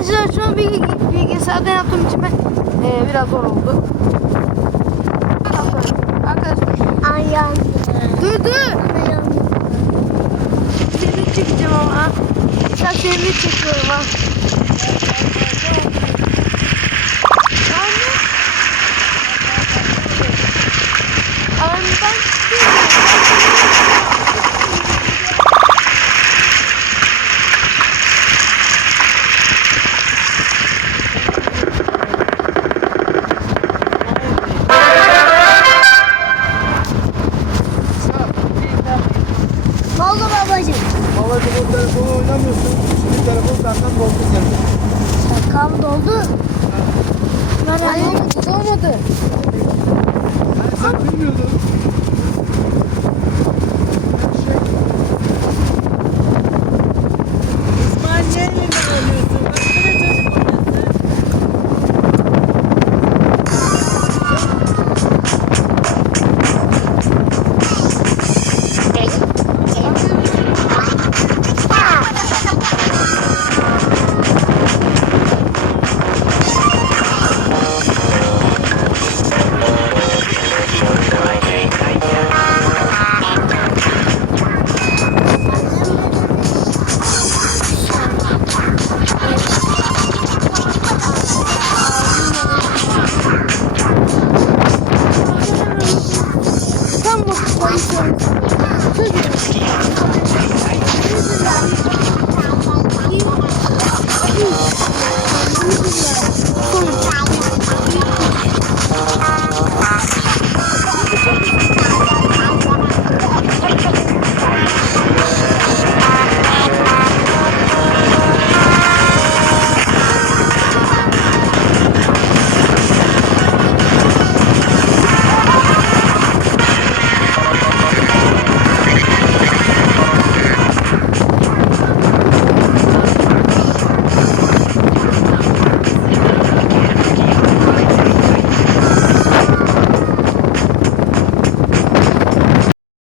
Arkadaşlar şunu bilgisayarda yaptığım için biraz zor oldu. Arkadaşlar. Ayağım. Dur. Seni çekeceğim ama. Sen seni çekiyorum ha. Ne oldu babacığım? Babacım o telefonu oynamıyorsun. Şimdi telefon senden doldu geldi. Şakam doldu. Hayır olmadı. Sen bilmiyordun. İsmail ne elinden alıyorsun? Baksana çocuk odası. Tam bu konuşuyorum. Sonuç.